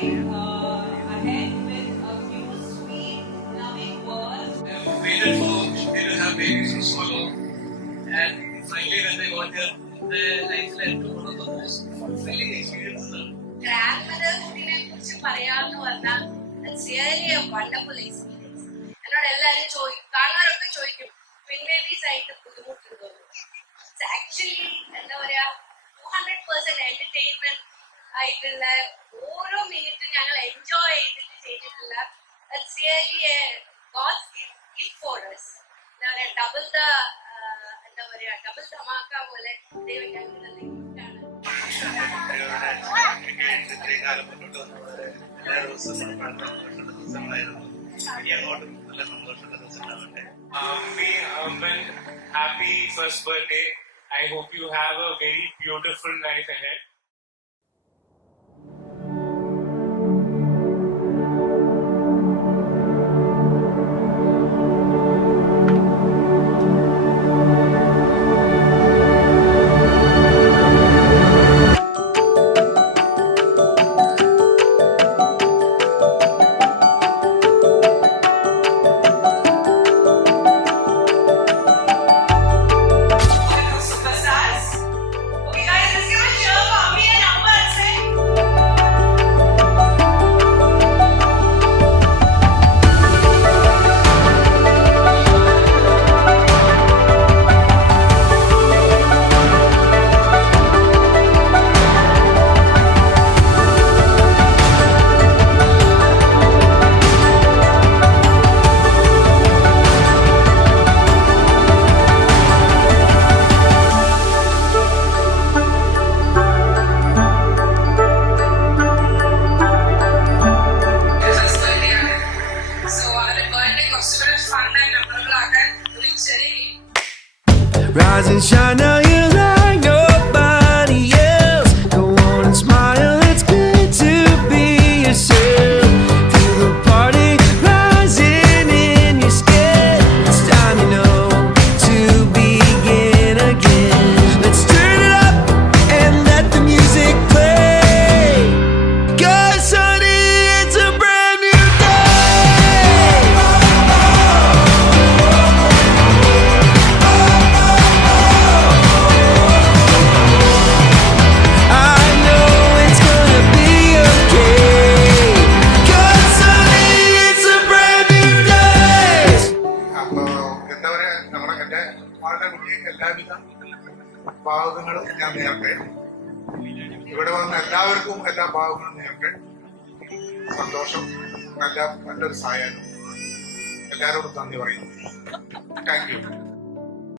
going ahead with a few sweet, loving words. I've waited for they to have babies from so long, and finally when they got here, their life led to one of the most fulfilling experiences. ഗ്രാൻഡ്മദർഹുഡിനെ കുറിച്ച് പറയാന്ന് പറഞ്ഞാൽ it's really A wonderful experience. എന്നോട് എല്ലാവരും കാണുന്നവരൊക്കെ ചോദിക്കും ബേബീസ് ആയിട്ട് ബുദ്ധിമുട്ടുണ്ടോ. ഇറ്റ്സ് ആക്ച്വലി എന്താ പറയാ 200% എന്റർടൈൻമെന്റ് ആയിട്ടുള്ള ഓരോ മിനിറ്റും ഞങ്ങൾ എൻജോയ് ചെയ്തിട്ടുള്ള it's really a God's gift for us. എന്താ പറയാ ഡബിൾ ധമാക്ക പോലെ ദൈവം ഞങ്ങൾക്ക് നല്ല ഗിഫ്റ്റാണ്. ഇത്രയും കാലം മുന്നോട്ട് വന്നത് എല്ലാ ദിവസവും ദിവസങ്ങളായിരുന്നു. ഇനി അങ്ങോട്ടും നല്ല സന്തോഷമുള്ള ദിവസങ്ങളാവട്ടെ. Happy first birthday. I hope you have a very beautiful life ahead. Rise and shine now, you're like nobody else. Go on and smile, it's good to be yourself. Feel the party rising in your skin. It's time, you know, to begin again. Let's turn it up and let the music play. 'Cause honey, it's a brand new day. I know it's gonna be okay. 'Cause honey, it's a brand new day. അപ്പോ എന്താ പറയാ എന്റെ ആളുടെ കുട്ടിക്ക് എല്ലാവിധ ഭാഗങ്ങളും ഞാൻ നേരത്തെ ഇവിടെ വന്ന എല്ലാവർക്കും എല്ലാ ഭാഗങ്ങളും നേരത്തെ സന്തോഷം, നല്ലൊരു സായാഹ്നം. എല്ലാവരോടും നന്ദി പറയുന്നു.